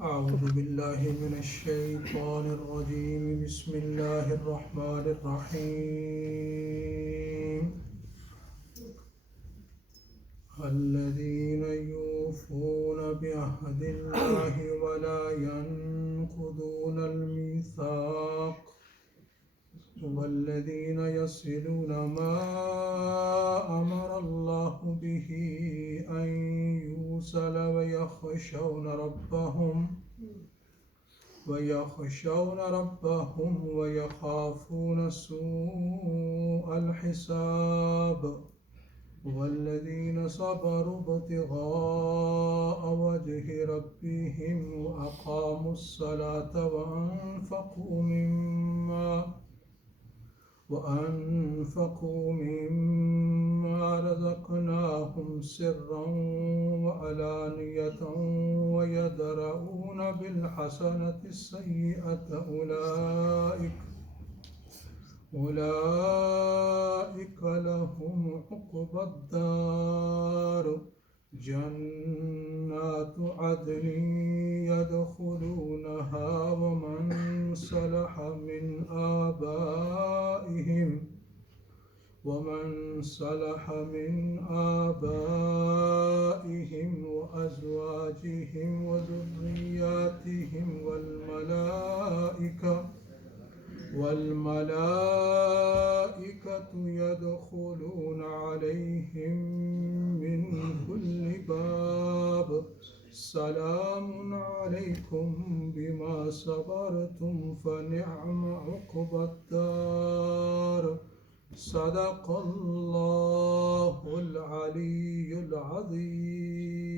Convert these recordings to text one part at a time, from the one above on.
أعوذ بالله من الشيطان الرجيم بسم الله الرحمن الرحيم الذين يوفون بعهد الله ولا ينقضون الميثاق والذين يصلون ما أمر الله به أن يوصل ويخشون ربهم ويخافون سوء الحساب والذين صبروا ابتغاء وجه ربهم وأقاموا الصلاة وأنفقوا مما رزقناهم سرا وعلانية ويدرؤون بالحسنة السيئة أولئك لهم عقبى الدار جنات عدن يدخلونها ومن صلح من آبائهم وأزواجهم وذرياتهم والملائكة يدخلون عليهم من كل باب سلام عليكم بما صبرتم فنعم عقبى الدار صدق الله العلي العظيم.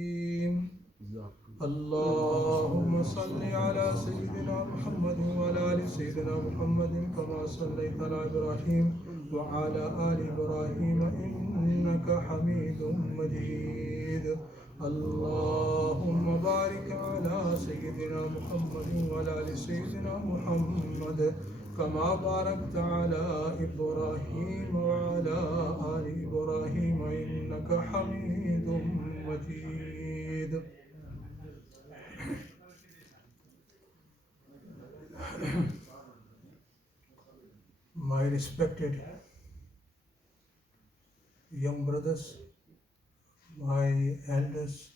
اللهم صل على سيدنا محمد وعلى آل سيدنا محمد كما صليت على إبراهيم وعلى آل إبراهيم إنك حميد مجيد. اللهم بارك على سيدنا محمد وعلى آل سيدنا محمد كما باركت على إبراهيم وعلى آل إبراهيم إنك حميد مجيد. My respected young brothers, my elders,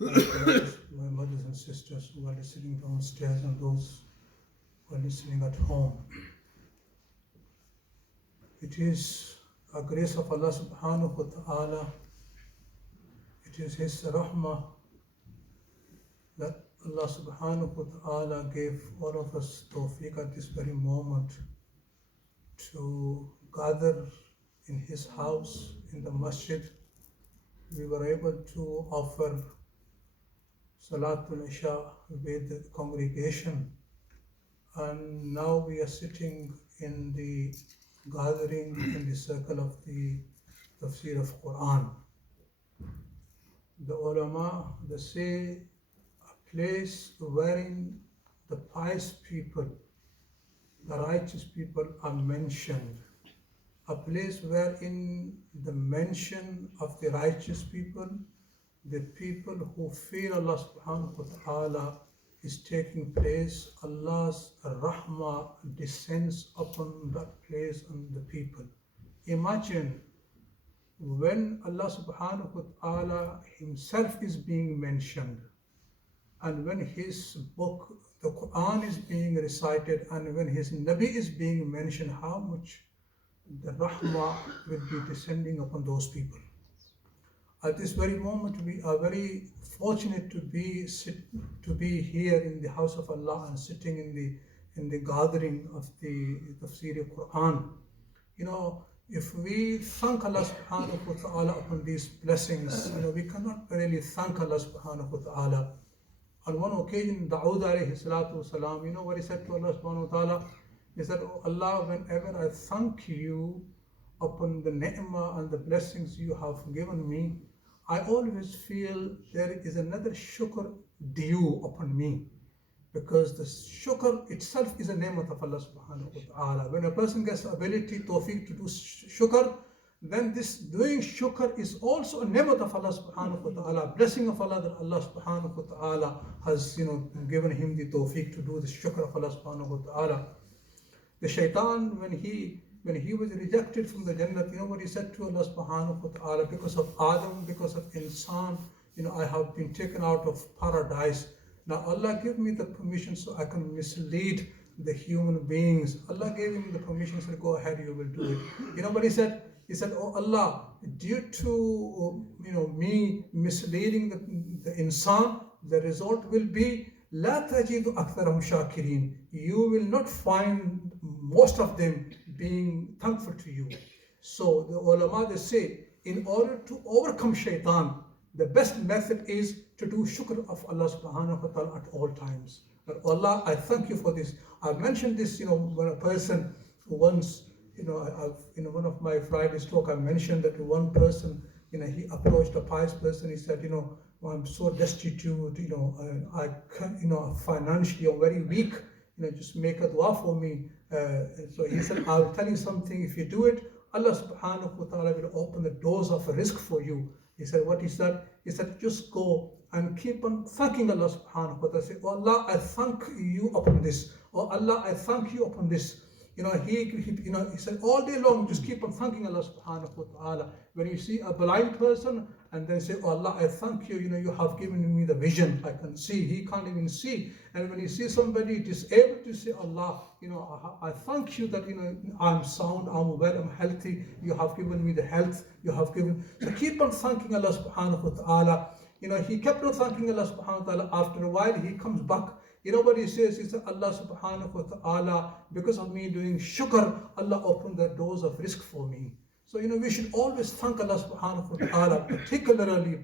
my mothers and sisters who are listening downstairs and those who are listening at home. It is a grace of Allah subhanahu wa ta'ala, it is His rahmah that Allah subhanahu wa ta'ala gave all of us tawfiq at this very moment to gather in His house, in the masjid. We were able to offer Salatul ISHA with the congregation, and now we are sitting in the gathering in the circle of the tafsir of Quran. The ulama, they say, a place wherein the pious people, the righteous people are mentioned, a place wherein the mention of the righteous people, the people who fear Allah subhanahu wa ta'ala is taking place, Allah's rahmah descends upon that place and the people. Imagine when Allah subhanahu wa ta'ala Himself is being mentioned, and when His book, the Quran, is being recited, and when His Nabi is being mentioned, how much the rahmah will be descending upon those people. At this very moment, we are very fortunate to be here in the house of Allah and sitting in the gathering of the tafsir of Quran. You know, if we thank Allah subhanahu wa ta'ala upon these blessings, we cannot really thank Allah subhanahu wa ta'ala. On one occasion, Dawood alayhi salatu wasalam, what he said to Allah subhanahu wa ta'ala? He said, "Oh Allah, whenever I thank you upon the ni'mah and the blessings you have given me, I always feel there is another shukr due upon me." Because the shukr itself is a ni'mat of Allah subhanahu wa ta'ala. When a person gets the ability, tawfiq to do shukr, then this doing shukr is also a ni'mat of Allah subhanahu wa ta'ala, blessing of Allah, that Allah subhanahu wa ta'ala has given him the tawfiq to do the shukr of Allah subhanahu wa ta'ala. The shaitan, when he was rejected from the Jannah, what he said to Allah subhanahu wa ta'ala, because of Adam, because of insan, I have been taken out of paradise. Now Allah give me the permission so I can mislead the human beings. Allah gave him the permission, said, go ahead, you will do it. But he said, oh Allah, due to me misleading the insan, the result will be لا تجد أكثرهم شاكرين. You will not find most of them being thankful to you. So the ulama, they say, in order to overcome shaitan, the best method is to do shukr of Allah subhanahu wa ta'ala at all times. But Allah, I thank you for this. I mentioned this, when a person once, one of my Friday's talk, I mentioned that one person, he approached a pious person. He said, I'm so destitute, I can't, financially I'm very weak, just make a dua for me. So he said, I'll tell you something, if you do it, Allah subhanahu wa ta'ala will open the doors of risk for you. He said, what he said? He said, just go and keep on thanking Allah subhanahu wa ta'ala. Say, oh Allah, I thank you upon this. Oh Allah, I thank you upon this. He said, all day long, just keep on thanking Allah subhanahu wa ta'ala. When you see a blind person, and then say, oh Allah, I thank you, you have given me the vision, I can see, he can't even see. And when you see somebody disabled, to say, Allah, I thank you that, I'm sound, I'm well, I'm healthy, you have given me the health, you have given. So keep on thanking Allah subhanahu wa ta'ala. He kept on thanking Allah subhanahu wa ta'ala. After a while, he comes back. What he says? He said, Allah subhanahu wa ta'ala, because of me doing shukr, Allah opened the doors of risk for me. So, we should always thank Allah subhanahu wa ta'ala, particularly,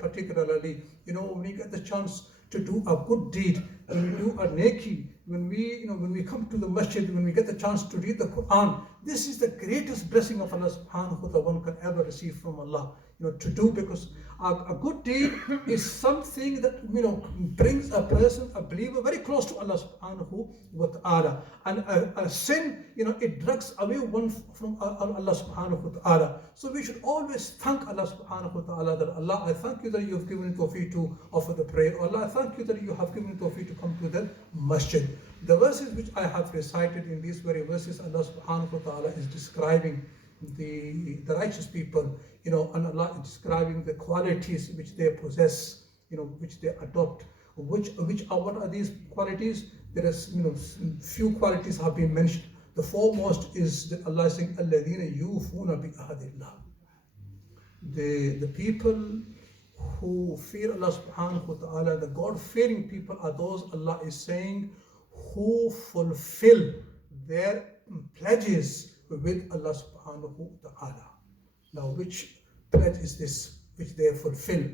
when we get the chance to do a good deed, when we do a neki, when we come to the masjid, when we get the chance to read the Quran. This is the greatest blessing of Allah subhanahu wa ta'ala one can ever receive from Allah, to do, because a good deed is something that, brings a person, a believer, very close to Allah subhanahu wa ta'ala. And a sin, it drags away one from Allah subhanahu wa ta'ala. So we should always thank Allah subhanahu wa ta'ala, that Allah, I thank you that you have given me tawfiq to offer the prayer. Allah, I thank you that you have given me tawfiq to come to the masjid. The verses which I have recited, in these very verses, Allah subhanahu wa ta'ala is describing the righteous people, and Allah is describing the qualities which they possess, which they adopt. What are these qualities? There is, few qualities have been mentioned. The foremost is that Allah is saying, الَّذِينَ يُوفُونَ بِأَهْدِ اللَّهِ. The people who fear Allah subhanahu wa ta'ala, the God-fearing people, are those, Allah is saying, who fulfill their pledges with Allah subhanahu wa ta'ala. Now, which pledge is this which they fulfill?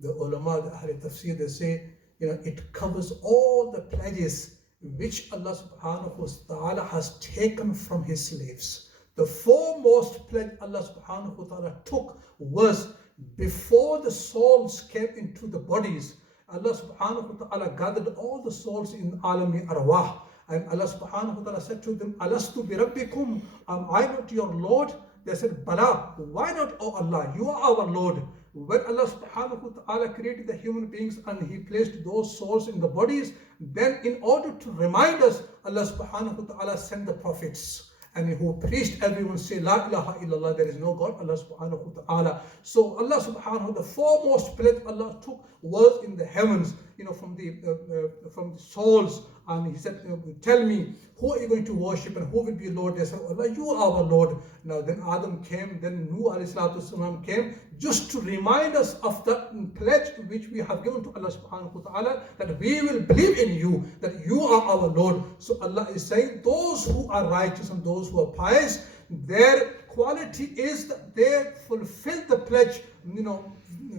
The ulama, the Ahl Tafsir, they say, it covers all the pledges which Allah subhanahu wa ta'ala has taken from his slaves. The foremost pledge Allah subhanahu wa ta'ala took was, before the souls came into the bodies, Allah subhanahu wa ta'ala gathered all the souls in alami arwah. And Allah subhanahu wa ta'ala said to them, Alastu bi rabbikum, am I not your Lord? They said, Bala, why not, O Allah? You are our Lord. When Allah subhanahu wa ta'ala created the human beings and He placed those souls in the bodies, then in order to remind us, Allah subhanahu wa ta'ala sent the prophets, and who preached everyone say, La ilaha illallah, there is no God, Allah subhanahu wa ta'ala. So Allah subhanahu wa ta'ala, the foremost pledge Allah took was in the heavens, from the souls. And He said, tell me, who are you going to worship and who will be Lord? They said, Allah, you are our Lord. Now then Adam came, then Nuh alayhi salatu wasalam came, just to remind us of that pledge which we have given to Allah subhanahu wa ta'ala, that we will believe in you, that you are our Lord. So Allah is saying, those who are righteous and those who are pious, their quality is that they fulfill the pledge,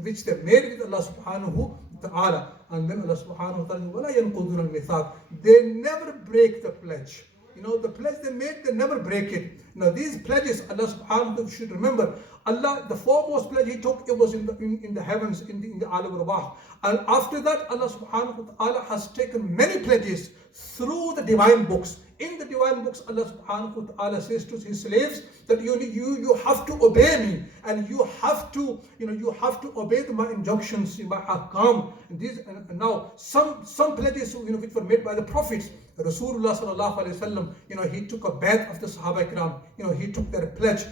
which they made with Allah subhanahu wa ta'ala. And then Allah subhanahu wa ta'ala, وَلَا يَنْقُضُونَ الْمِيثَاقَ. They never break the pledge. The pledge they made, they never break it. Now these pledges, Allah subhanahu wa ta'ala should remember, Allah, the foremost pledge He took, it was in the heavens, in the alam arwah. And after that, Allah subhanahu wa ta'ala has taken many pledges through the divine books. In the divine books, Allah subhanahu wa ta'ala says to his slaves that you have to obey me, and you have to obey my injunctions, my ahkam. Now some pledges which were made by the prophets. Rasulullah sallallahu alaihi wasallam, he took a bath of the Sahaba Ikram. He took their pledge.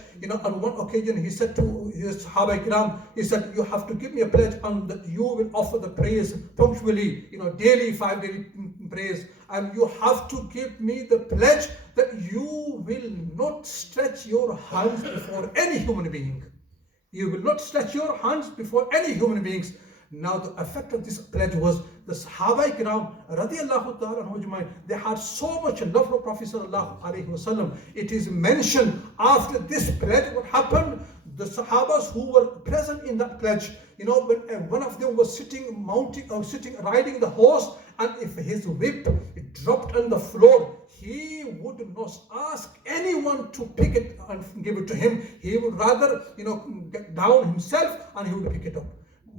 On one occasion he said to his Sahaba Ikram, he said, you have to give me a pledge on that you will offer the prayers punctually, daily, 5 daily prayers, and you have to give me the pledge that you will not stretch your hands before any human being. You will not stretch your hands before any human beings. Now the effect of this pledge was the Sahaba Ikram radiallahu ta'ala anhum, they had so much love for Prophet sallallahu alaihi wasallam. It is mentioned after this pledge, what happened? The Sahabas who were present in that pledge, when one of them was riding the horse, and if his whip dropped on the floor, he would not ask anyone to pick it and give it to him. He would rather, get down himself and he would pick it up.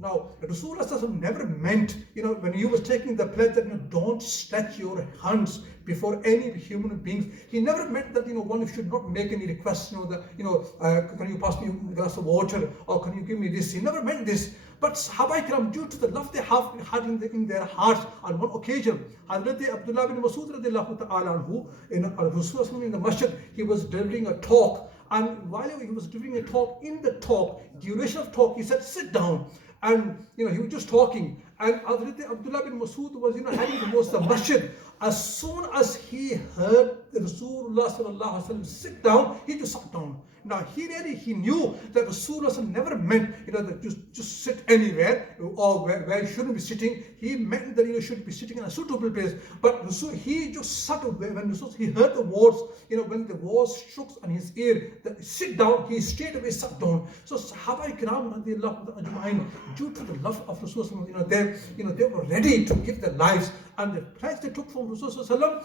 Now, Rasulullah never meant, when he was taking the pledge that don't stretch your hands before any human beings. He never meant that, one should not make any requests, can you pass me a glass of water, or can you give me this? He never meant this. But Sahaba Ikram, due to the love they had in their hearts, on one occasion, Hazrat Abdullah bin Masud radiallahu ta'ala anhu, in Rasulullah in the masjid, he was delivering a talk. And while he was delivering a talk, in the talk, duration of talk, he said, sit down. And he was just talking, and Hazrat Abdullah bin Masud was heading towards the masjid. As soon as he heard the Rasulullah sallallahu alaihi wasallam sit down, he just sat down. Now he knew that Rasulullah never meant that just sit anywhere or where you shouldn't be sitting. He meant that you should be sitting in a suitable place. But he just sat when he heard the words, when the words struck on his ear, that sit down, he straight away sat down. So Sahaba Ikram radiallahu, due to the love of Rasulullah, they were ready to give their lives, and the pledge they took from Rasulullah,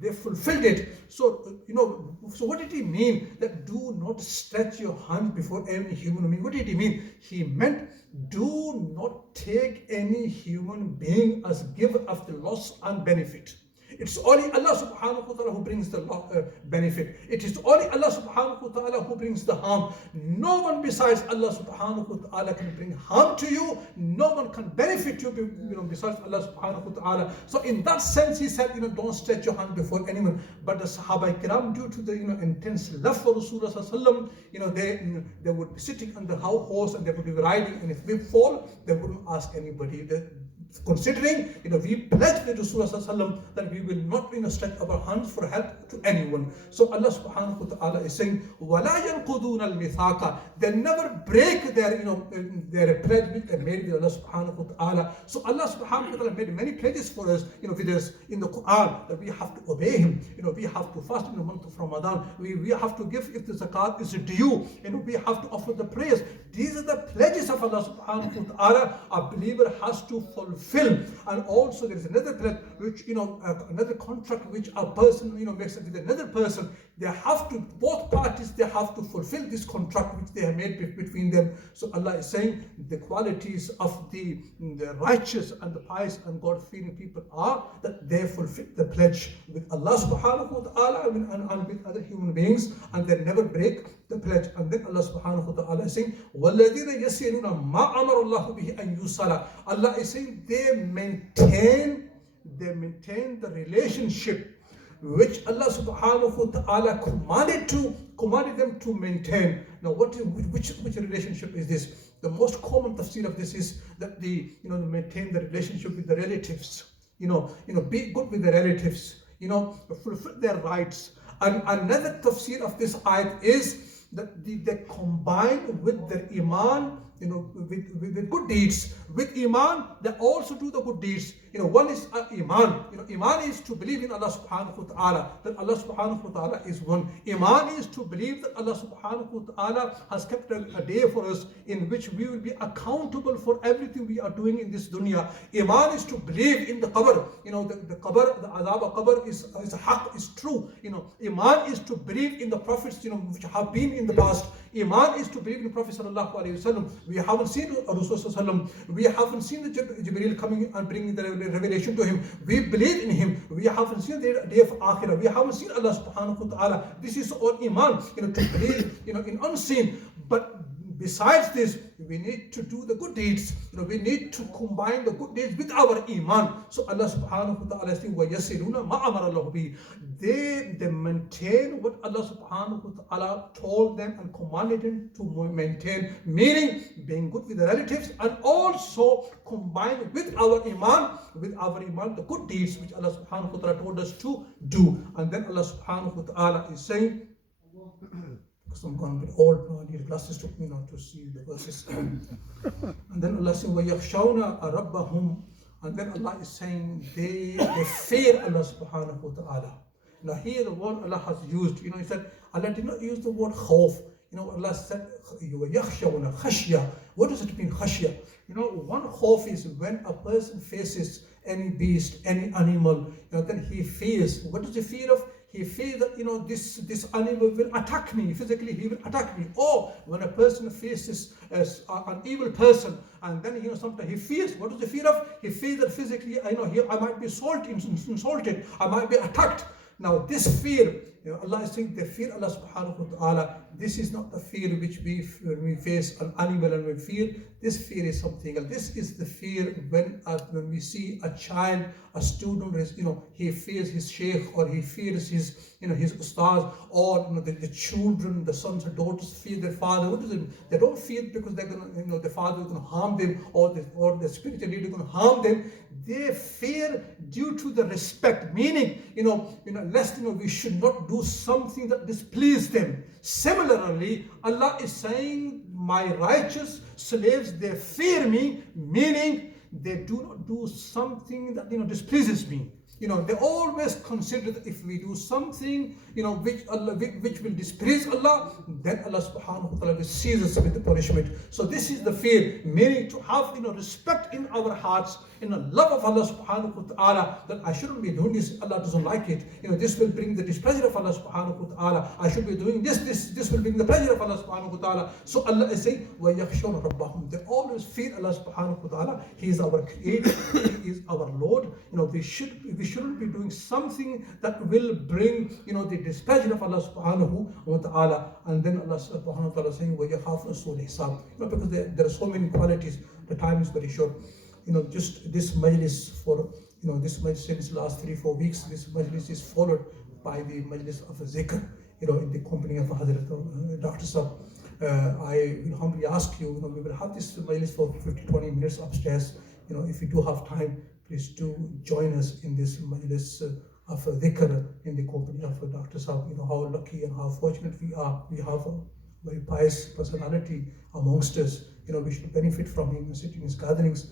they fulfilled it. So so what did he mean that do not stretch your hand before any human being? What did he mean? He meant do not take any human being as giver of the loss and benefit. It's only Allah subhanahu wa ta'ala who brings the benefit. It is only Allah subhanahu wa ta'ala who brings the harm. No one besides Allah subhanahu wa ta'ala can bring harm to you. No one can benefit you, besides Allah subhanahu wa ta'ala. So in that sense, he said, don't stretch your hand before anyone. But the Sahaba Ikram, due to the intense love for Rasulullah sallallahu alaihi wasallam, they would be sitting on the horse and they would be riding, and if they fall, they wouldn't ask anybody. Considering, we pledge to Rasulullah that we will not stretch our hands for help to anyone. So Allah subhanahu wa ta'ala is saying, وَلَا يَنْقُضُونَ الْمِثَاقَ. They never break their pledge which they made with Allah subhanahu wa ta'ala. So Allah subhanahu wa ta'ala made many pledges for us, with us in the Quran, that we have to obey Him. We have to fast in the month of Ramadan. We have to give if the zakat is due. We have to offer the prayers. These are the pledges of Allah subhanahu wa ta'ala. A believer has to fulfill. And also there is another pledge which another contract which a person makes with another person. They have to, both parties, they have to fulfill this contract which they have made between them. So Allah is saying the qualities of the righteous and the pious and God-fearing people are that they fulfill the pledge with Allah subhanahu wa ta'ala and with other human beings, and they never break the pledge. And then Allah subhanahu wa ta'ala is saying, وَالَّذِينَ يَسِيرُونَ مَا أَمَرَ اللَّهُ بِهِ أَن يُوصَلَ. Allah is saying they maintain the relationship which Allah subhanahu wa ta'ala commanded them to maintain. Now which relationship is this? The most common tafsir of this is that maintain the relationship with the relatives. Be good with the relatives, fulfill their rights. And another tafsir of this ayat is that they combine with their iman, with good deeds. With iman, they also do the good deeds. One is iman. Iman is to believe in Allah subhanahu wa ta'ala, that Allah subhanahu wa ta'ala is one. Iman is to believe that Allah subhanahu wa ta'ala has kept a day for us in which we will be accountable for everything we are doing in this dunya. Iman is to believe in the qabr. The qabr, the azab of qabr is haq, is true. Iman is to believe in the prophets, which have been in the past. Iman is to believe in the Prophet sallallahu alaihi wasallam, We haven't seen Rasulullah. We haven't seen the Jibreel coming and bringing the revelation to him. We believe in him. We haven't seen the day of Akhirah. We haven't seen Allah subhanahu wa ta'ala. This is all iman, to believe, in unseen. But besides this, we need to do the good deeds. We need to combine the good deeds with our iman. So Allah subhanahu wa ta'ala is saying, وَيَسِلُونَ مَا أَمَرَ اللَّهُ بِهِ. They maintain what Allah subhanahu wa ta'ala told them and commanded them to maintain, meaning being good with the relatives, and also combine with our iman, the good deeds which Allah subhanahu wa ta'ala told us to do. And then Allah subhanahu wa ta'ala is saying, because I'm going a bit old now, I need glasses to me now to see the verses. And then Allah says, وَيَخْشَوْنَ رَبَّهُمْ. And then Allah is saying they fear Allah subhanahu wa ta'ala. Now here the word Allah has used, He said, Allah did not use the word khawf. Allah said, وَيَخْشَوْنَ khashya. What does it mean, khashya? One khawf is when a person faces any beast, any animal, then he fears. What does he fear of? He fears that this animal will attack me physically. He will attack me. Or when a person faces an evil person, and then sometimes he fears. What does he fear of? He fears that physically, I might be insulted. I might be attacked. Now this fear, Allah is saying they fear Allah subhanahu wa ta'ala. This is not the fear which we face an animal and we fear. This fear is something else. This is the fear when we see a child, a student, he fears his sheikh, or he fears his ustaz, or the children, the sons and daughters fear their father. What does it mean? They don't fear because they're going the father is going to harm them, or the spiritual leader is going to harm them. They fear due to the respect, meaning lest we should not do something that displeases them. Similarly, Allah is saying, my righteous slaves, they fear me, meaning they do not do something that displeases me. They always consider that if we do something which will displease Allah, then Allah subhanahu wa ta'ala will seize us with the punishment. So this is the fear, meaning to have respect in our hearts, in the love of Allah subhanahu wa ta'ala, that I shouldn't be doing this, Allah doesn't like it. This will bring the displeasure of Allah subhanahu wa ta'ala. I should be doing this will bring the pleasure of Allah subhanahu wa ta'ala. So Allah is saying, وَيَخْشَوْنَ رَبَّهُمْ. They always fear Allah subhanahu wa ta'ala. He is our creator, He is our Lord. We shouldn't be doing something that will bring the displeasure of Allah subhanahu wa ta'ala. And then Allah subhanahu wa ta'ala is saying, ﷺ. Because there are so many qualities, the time is very short. Just this majlis for, this majlis since the last 3-4 weeks, this majlis is followed by the majlis of zikr, in the company of Hazrat Dr. Sahab. I will humbly ask you, we will have this majlis for 50-20 minutes upstairs. If you do have time, please do join us in this majlis of dhikr in the company of Dr. Sahab. How lucky and how fortunate we are. We have a very pious personality amongst us. We should benefit from him and sit in his gatherings.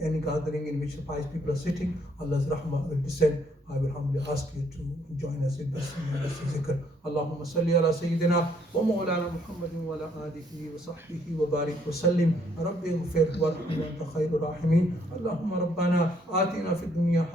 Any gathering in which the pious people are sitting, Allah's rahmah will descend. I will humbly ask you to join us in this zikr. Allahumma salli ala Sayyidina wa MAULANA MOHAMMAD wa ala alihi wa sahbihi wa barik wa sallim. Rabbi ighfir warham wa anta khairur rahimin. Allahumma rabbana atina fid dunya